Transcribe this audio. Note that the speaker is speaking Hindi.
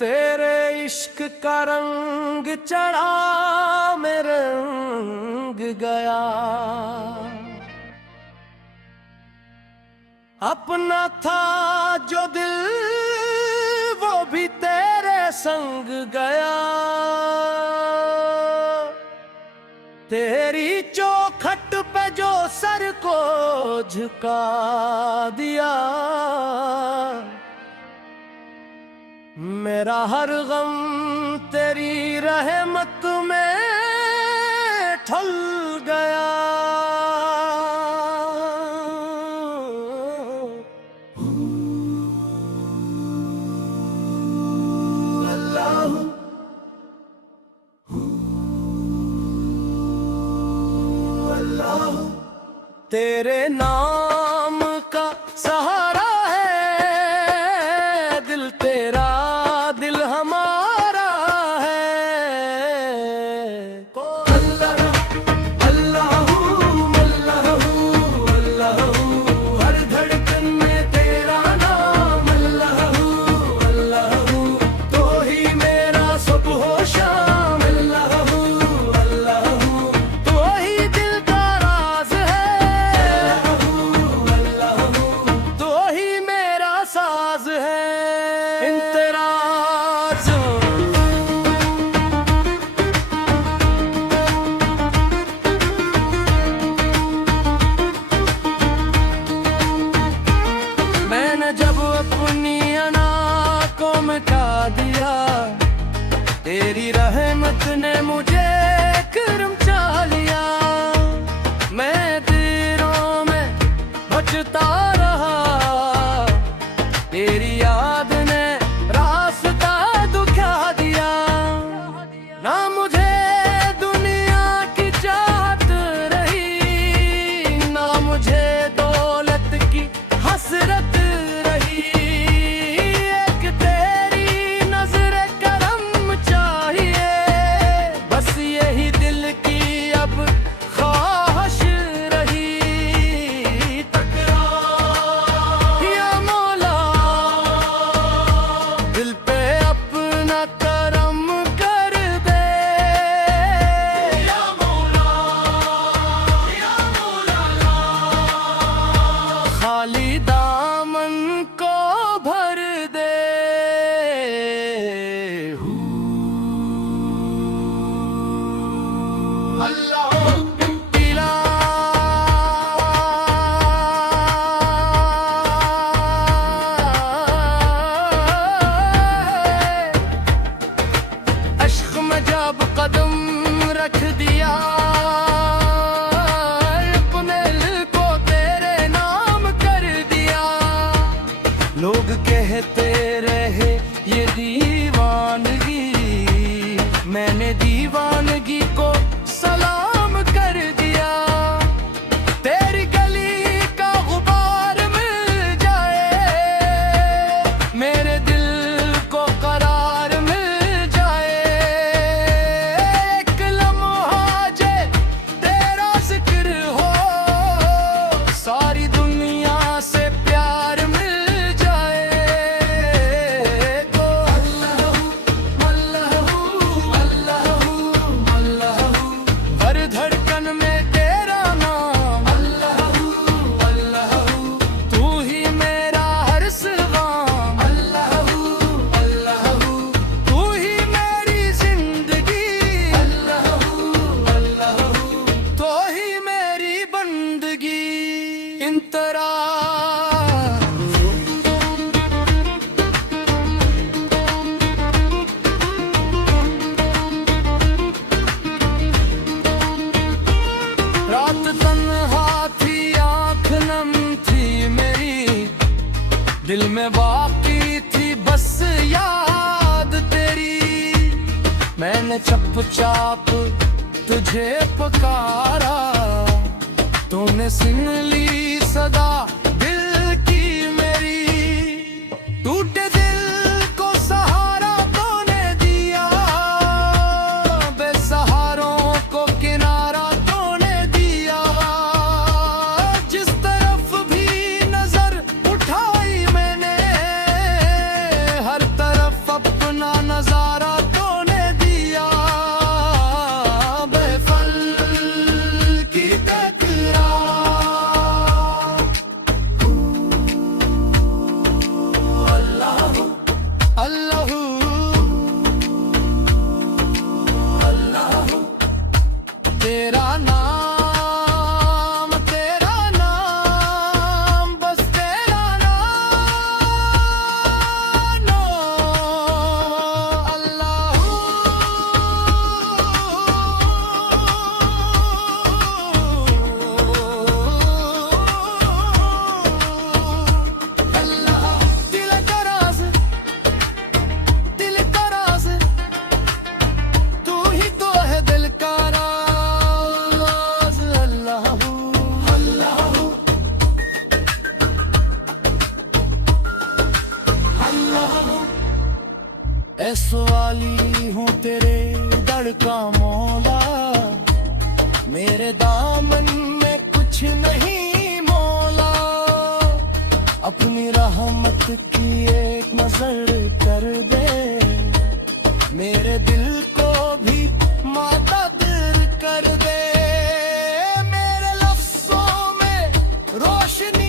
तेरे इश्क का रंग चढ़ा मैं रंग गया, अपना था जो दिल वो भी तेरे संग गया। तेरी चौखट पे जो सर को झुका दिया, मेरा हर गम तेरी रहमत में ढल गया। अल्लाह अल्लाह तेरे नाम का सहारा है, दिल तेरा दिया, तेरी रहमत ने मुझे करम चा लिया। मैं तेरों में बचता रहा, तेरी याद ने रास्ता दुखा दिया। ना मुझे दुनिया की चाहत रही, ना मुझे दौलत की हसरत रही। खाली दामन को भर दे, अल्लाह पिला अश्क में जब कदम रख दिया, लोग कहते रहे ये दीवानगी, मैंने दीवानगी को सलाम कर दिया। तेरी गली का गुबार मिल जाए, मेरे दिल को करार मिल जाए। एक लम्हा जे तेरा जिक्र हो, सारी दुनिया से प्यार मिल रात तन्हा थी, आँख नम थी मेरी, दिल में बाकी थी बस याद तेरी। मैंने चुपचाप तुझे पुकारा, तूने सुन ली सदा दिल की मेरी, टूटे दिल को सहारा तूने दिया, बेसहारों को किनारा तूने दिया। जिस तरफ भी नजर उठाई मैंने, हर तरफ अपना नजारा तूने दिया। बेफल की तकरार, अल्लाह अल्लाह अल्लाह, तेरा नाम बस तेरा नाम, अल्लाह अल्लाह। दिल का राज तू ही तो है, दिल का राज, अल्लाह अल्लाह अल्लाह। ऐ सवाली हूँ तेरे दर का मौला, मेरे दामन में कुछ नहीं मौला। अपनी रहमत की एक नजर कर दे, मेरे दिल को भी मदद कर दे। मेरे लफ्जों में रोशनी